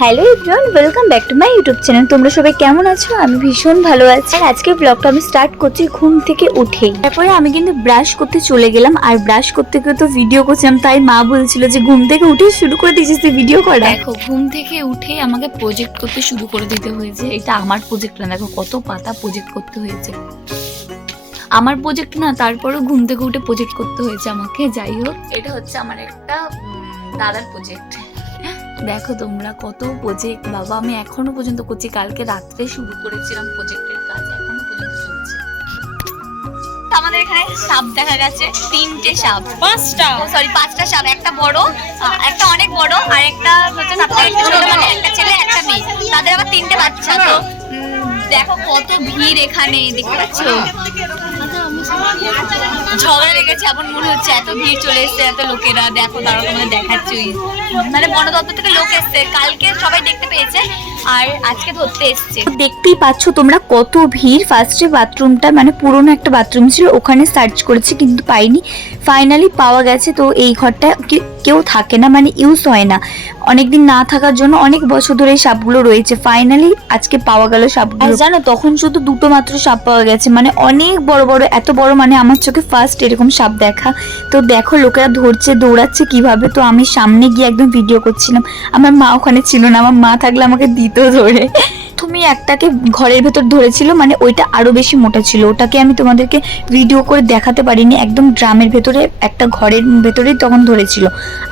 Hello everyone, welcome back to my YouTube channel. তোমরা সবাই কেমন আছো? আমি ভীষণ ভালো আছি। আর আজকের ব্লগটা আমি স্টার্ট করছি ঘুম থেকে উঠেই। তারপরে আমি কিন্তু ব্রাশ করতে চলে গেলাম, আর ব্রাশ করতে গিয়ে তো ভিডিও করছিলাম। তাই মা বলছিল যে ঘুম থেকে উঠে শুরু করে দিয়েছিস তুই ভিডিও করা। দেখো ঘুম থেকে উঠেই আমাকে প্রজেক্ট করতে শুরু করে দিতে হয়েছে। এটা আমার প্রজেক্ট না, দেখো কত পাতা প্রজেক্ট করতে হয়েছে। আমার প্রজেক্ট না, তারপরেও ঘুম থেকে উঠে প্রজেক্ট করতে হয়েছে আমাকে। যাই হোক, এটা হচ্ছে আমার একটা দাদার প্রজেক্ট। দেখো তোমরা কত প্রজেক্ট, বাবা আমি এখনো পর্যন্ত করছি। কালকে রাত্রে শুরু করেছিলাম প্রজেক্টের কাজ, এখনো পর্যন্ত চলছে। আমাদের এখানে সাপ দেখা গেছে, 3টে সাপ, 5টা সাপ, একটা বড়, একটা অনেক বড়, আর একটা হচ্ছে ছোট, মানে একটা ছেলে একটা মেয়ে, তাদের আবার 3টে বাচ্চা। তো দেখো কত ভিড় এখানে, দেখতে পাচ্ছ ঝগড়া লেগেছে এমন মনে হচ্ছে, এত ভিড় চলে এসছে, এত লোকেরা। দেখো তারা তোমাদের দেখাচ্ছি, মানে বন দপ্তর থেকে লোক এসছে, কালকে সবাই দেখতে পেয়েছে আর আজকে ধরতে এসছে। দেখতেই পাচ্ছ তোমরা কত ভিড়। ফার্স্টে বাথরুমটা, মানে পুরোনো একটা বাথরুম ছিল, ওখানে সার্চ করেছি কিন্তু পাইনি। ফাইনালি পাওয়া গেছে। তো এই ঘরটা কেউ থাকে না, মানে ইউজ হয় না, অনেকদিন না থাকার জন্য অনেক বছর ধরে এই সাপগুলো রয়েছে। ফাইনালি আজকে পাওয়া গেল সাপগুলো। জানো তখন শুধু 2টো মাত্র সাপ পাওয়া গেছে, মানে অনেক বড় বড়, এত বড় মানে আমার চোখে ফার্স্ট এরকম সাপ দেখা। তো দেখো লোকেরা ধরছে, দৌড়াচ্ছে কিভাবে। তো আমি সামনে গিয়ে একদম ভিডিও করছিলাম। আমার মা ওখানে ছিল না, আমার মা থাকলে আমাকে দিত ধরে। তুমি একটাকে ঘরের ভেতর ধরেছিল, মানে ওইটা আরো বেশি মোটা ছিল, ওটাকে আমি তোমাদেরকে ভিডিও করে দেখাতে পারিনি। একদম ড্রামের ভেতরে একটা ঘরের ভেতরেই তখন ধরেছিল,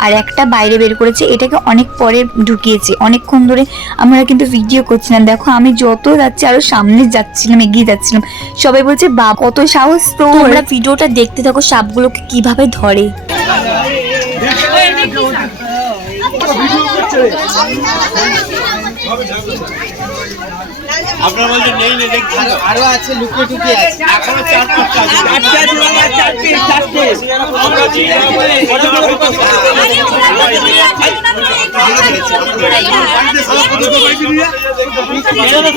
আর একটা বাইরে বের করেছে, এটাকে অনেক পরে ঢুকিয়েছে। অনেকক্ষণ ধরে আমরা কিন্তু ভিডিও করছিলাম। দেখো আমি যত যাচ্ছি আরো সামনে যাচ্ছিলাম, এগিয়ে যাচ্ছিলাম। সবাই বলছে বা কত সাহস। তো আমরা ভিডিওটা দেখতে থাকো সাপগুলোকে কিভাবে ধরে। আপনারা বলছেন নেই নেই, আরো আছে, লুকিয়ে টুকিয়ে আছে, এখনো 4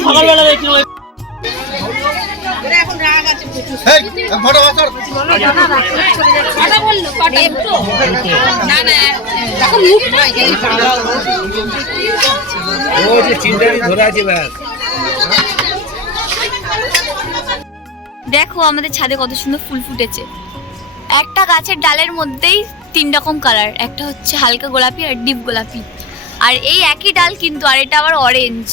সকালবেলা দেখি এখন রাগ আছে। দেখো আমাদের ছাদে কত সুন্দর ফুল ফুটেছে। একটা গাছের ডালের মধ্যেই 3 রকম কালার, একটা হচ্ছে হালকা গোলাপি আর ডিপ গোলাপি, আর এই একই ডাল কিন্তু, আর এটা আবার অরেঞ্জ,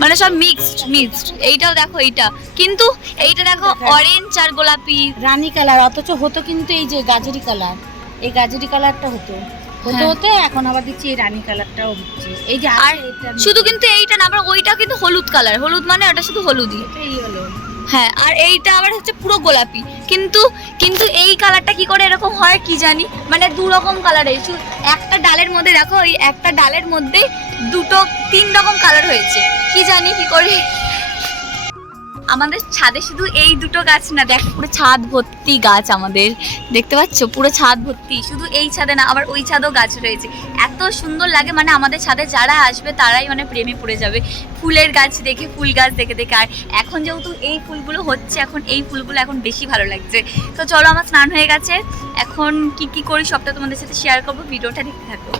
মানে সব মিক্সড। এইটাও দেখো, এইটা কিন্তু, এইটা দেখো অরেঞ্জ আর গোলাপি রানী কালার, অথচ হতো কিন্তু এই যে গাজরি কালার, এই গাজরি কালারটা হতো হতো এখন আবার দেখছি এই রানী কালারটাও হচ্ছে। এই যে আর শুধু কিন্তু এইটা না, আবার ওইটা কিন্তু হলুদ কালার, হলুদ মানে ওটা শুধু হলুদই। এই হলো, হ্যাঁ, আর এইটা আবার হচ্ছে পুরো গোলাপি। কিন্তু এই কালারটা কি করে এরকম হয় কি জানি, মানে 2 রকম কালার। একটা ডালের মধ্যে দেখো, ওই একটা ডালের মধ্যে 3 রকম কালার হয়েছে, কি জানি কি করে। আমাদের ছাদে শুধু এই 2টো গাছ না, দেখো পুরো ছাদ ভর্তি গাছ আমাদের, দেখতে পাচ্ছ পুরো ছাদ ভর্তি। শুধু এই ছাদে না, আবার ওই ছাদেও গাছ রয়েছে। এত সুন্দর লাগে, মানে আমাদের ছাদে যারা আসবে তারাই মানে প্রেমে পড়ে যাবে ফুলের গাছ দেখে, ফুল গাছ দেখে দেখে। আর এখন যেহেতু এই ফুলগুলো হচ্ছে, এখন এই ফুলগুলো এখন বেশি ভালো লাগছে। তো চলো, আমার স্নান হয়ে গেছে, এখন কি করি সবটা তোমাদের সাথে শেয়ার করবো, ভিডিওটা দেখতে থাকো।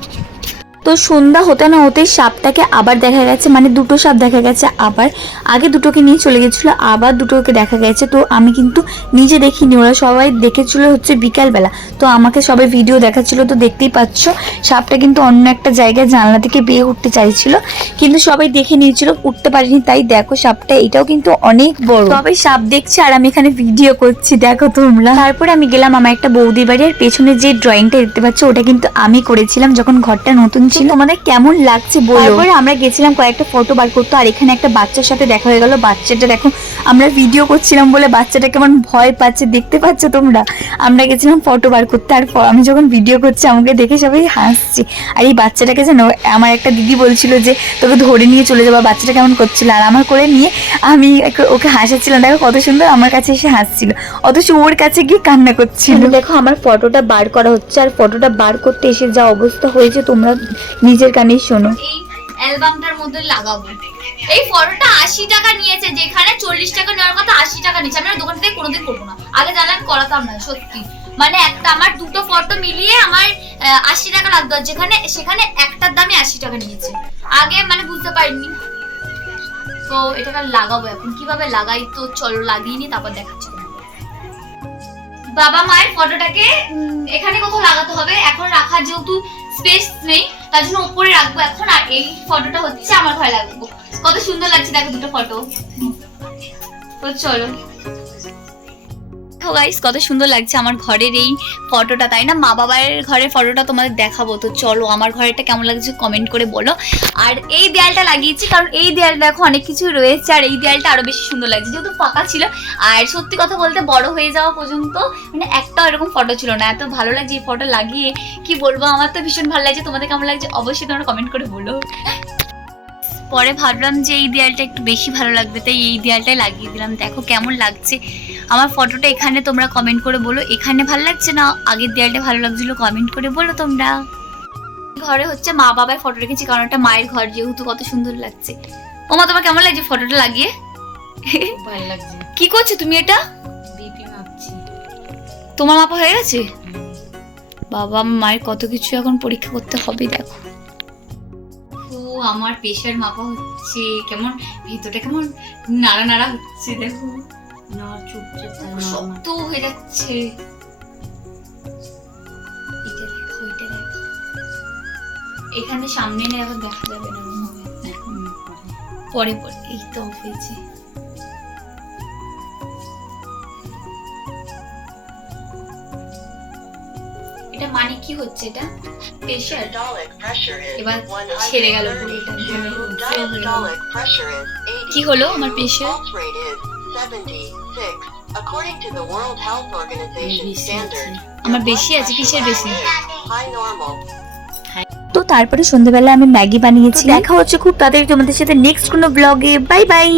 তো সন্ধ্যা হতে না হতেই সাপটাকে আবার দেখা গেছে, মানে 2টো সাপ দেখা গেছে আবার। আগে 2টোকে নিয়ে চলে গেছিলো, আবার 2টোকে দেখা গেছে। তো আমি কিন্তু নিজে দেখিনি, ওরা সবাই দেখেছিল হচ্ছে বিকালবেলা। তো আমাকে সবাই ভিডিও দেখাচ্ছিল। তো দেখতেই পাচ্ছ সাপটা কিন্তু অন্য একটা জায়গায় জানলা থেকে বেয়ে উঠতে চাইছিল, কিন্তু সবাই দেখে নিয়েছিল, উঠতে পারিনি। তাই দেখো সাপটা, এটাও কিন্তু অনেক বড়। সবাই সাপ দেখছে আর আমি এখানে ভিডিও করছি, দেখো তোমরা। তারপরে আমি গেলাম আমার একটা বৌদি বাড়ি, আর পেছনে যে ড্রয়িংটা দেখতে পাচ্ছ ওটা কিন্তু আমি করেছিলাম যখন ঘরটা নতুন ছিল। তোমাদের কেমন লাগছে বলো। তারপরে আমরা গেছিলাম কয়েকটা ফটো বার করতে, আর এখানে একটা বাচ্চার সাথে দেখা হয়ে গেল। বাচ্চাটা দেখো, আমরা ভিডিও করছিলাম বলে বাচ্চাটা কেমন ভয় পাচ্ছে, দেখতে পাচ্ছ তোমরা। আমরা গেছিলাম ফটো বার করতে, আর আমি যখন ভিডিও করছি আমাকে দেখে সবাই হাসছে। আর এই বাচ্চাটাকে জানো, আমার একটা দিদি বলছিল যে তোকে ধরে নিয়ে চলে যাবো, বাচ্চাটা কেমন করছিল, আর আমার করে নিয়ে আমি ওকে হাসাচ্ছিলাম। দেখো কত সুন্দর আমার কাছে এসে হাসছিল, অথচ ওর কাছে গিয়ে কান্না করছিল। দেখো আমার ফটোটা বার করা হচ্ছে, আর ফটোটা বার করতে এসে যা অবস্থা হয়েছে তোমরা নিজের কানেই শোনো। এই অ্যালবামটার মধ্যে লাগাবো। এই ফটোটা 80 টাকা নিয়েছে, যেখানে 40 টাকা নেওয়ার কথা 80 টাকা নিচ্ছে। আমি দোকান থেকে কোনোদিন করবো না, আগে জানলে আমি করাতাম না সত্যি। মানে একটা আমার দুটো ফটো মিলিয়ে আমার 80 টাকা লাগতো, আর সেখানে একটার দামে 80 টাকা নিয়েছে। আগে মানে বুঝতে পারিনি। তো এটাকে লাগাবো এখন, কিভাবে লাগাই তো চলো লাগিয়ে নি, তারপর দেখাচ্ছি। বাবা মায়ের ফটোটাকে এখানে কোথাও লাগাতে হবে, এখন রাখার যেহেতু স্পেস নেই তার জন্য উপরে রাখবো এখন। আর এই ফটোটা হচ্ছে আমার ঘরে লাগবো। কত সুন্দর লাগছে দেখো দুটো ফটো। তো চলো গাইস, কত সুন্দর লাগছে আমার ঘরের এই ফটোটা, তাই না? মা বাবার ঘরের ফটোটা তোমাদের দেখাবো। তো চলো আমার ঘরেরটা কেমন লাগছে কমেন্ট করে বলো। আর এই দেয়ালটা লাগিয়েছি কারণ এই দেয়ালটা দেখো অনেক কিছু রয়েছে, আর এই দেয়ালটা আরো বেশি সুন্দর লাগছে যেহেতু ফাঁকা ছিল। আর সত্যি কথা বলতে বড় হয়ে যাওয়া পর্যন্ত মানে একটা এরকম ফটো ছিল না। এত ভালো লাগছে এই ফটো লাগিয়ে, কি বলবো, আমার তো ভীষণ ভালো লাগছে। তোমাদের কেমন লাগছে অবশ্যই তোমরা কমেন্ট করে বলো। পরে ভাবলাম যে এই দেয়ালটা একটু বেশি ভালো লাগবে, তাই এই দেয়ালটাই লাগিয়ে দিলাম। দেখো কেমন লাগছে আমার ফটোটা, এখানে তোমরা কমেন্ট করে বলো এখানে ভালো লাগছে না আগের দেয়ালটা ভালো লাগছিল, কমেন্ট করে বলো তোমরা। ঘরে হচ্ছে মা বাবার ফটো রেখেছি কারণ এটা মায়ের ঘর যেহেতু, কত সুন্দর লাগছে। ওমা তোমার কেমন লাগছে ফটোটা লাগিয়ে? ভালো লাগছে। কি করছো তুমি এটা? বিপি মাপছি। তোমার মাপা হয়ে গেছে? বাবা মায়ের কত কিছু এখন পরীক্ষা করতে হবে। দেখো আমার প্রেশার মাপা হচ্ছে, কেমন ভেতরটা কেমন নাড়া নাড়া হচ্ছে। দেখো না চুপচাপ শক্ত হয়ে যাচ্ছে। এটা দেখো, এটা দেখো, এখানে সামনে না এখন দেখা যাবে না মনে হয়। এখন পরে পরে এই তো অফ হয়েছে। এটা মানে কি হচ্ছে? এটা প্রেশার এবার ছেড়ে গেল পুরোটা। কি হলো আমার প্রেশার? আমার বেশি আছে। কিসের বেশি? তো তারপরে সন্ধ্যাবেলা আমি ম্যাগি বানিয়েছি। দেখা হচ্ছে খুব তাড়াতাড়ি তোমাদের সাথে নেক্সট কোনো ব্লগে। Bye bye.